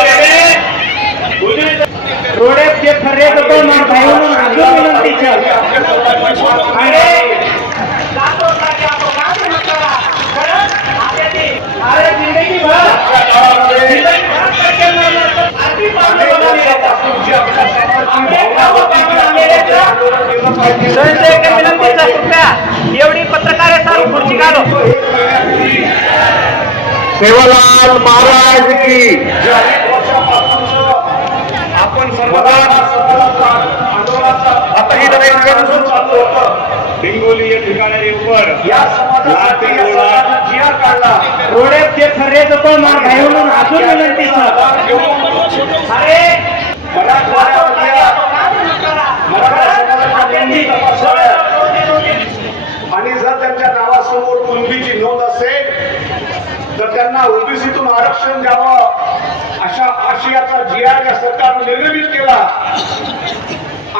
वेगळे, उजवीचं रोडे जे खरे होतो दोनशे एक विनंतीचा कृपया एवढी पत्रकारे सारू खुर्ची घालो सेवालाल महाराज की आपण सर्वदा आता ही करून चाललो होतं हिंगोली या ठिकाणी ऊपर या समाजाचा जिया काढला. रोडे जे खरे होतो ना म्हणून अजून विनंतीचा अरे मराठवाड्यामधल्या मराठा समाजाच्या नोंदी तपासाव्या आणि जर त्यांच्या नावासमोर नोंद असेल तर त्यांना ओबीसीतून आरक्षण द्यावं. अशा आशयाचा जी आर या सरकारनं निर्गमित केला.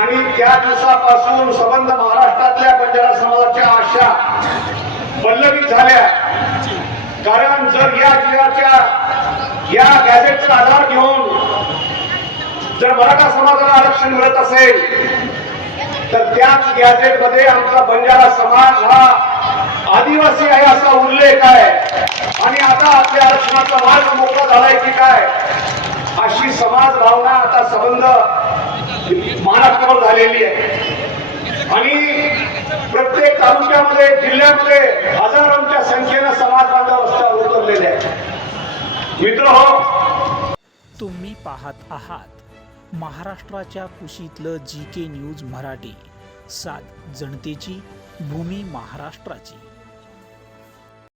आणि त्या दिवसापासून संबंध महाराष्ट्रातल्या बंजारा समाजाच्या आशा पल्लवित झाल्या. कारण जर या जिल्ह्याच्या या गॅझेटचा आधार घेऊन जर मराठा समाजाला आरक्षण मिळत असेल तर त्याच गॅझेटमध्ये आमचा बंजारा समाज हा उल्लेख आहे आणि आता आपल्या आरक्षणाचा मार्ग मोकळा झालाय की काय? अशी समाज भावना आता संबंध महाराष्ट्रावर झालेली आहे. आणि प्रत्येक तालुक्यामध्ये जिल्ह्यामध्ये हजारोंच्या संख्येनं समाज बांधव रस्त्यावर उतरलेले आहेत. मित्र हो तुम्ही पाहत आहात महाराष्ट्राच्या कुशीतलं जी के न्यूज मराठी. सात जनतेची भूमी महाराष्ट्राची.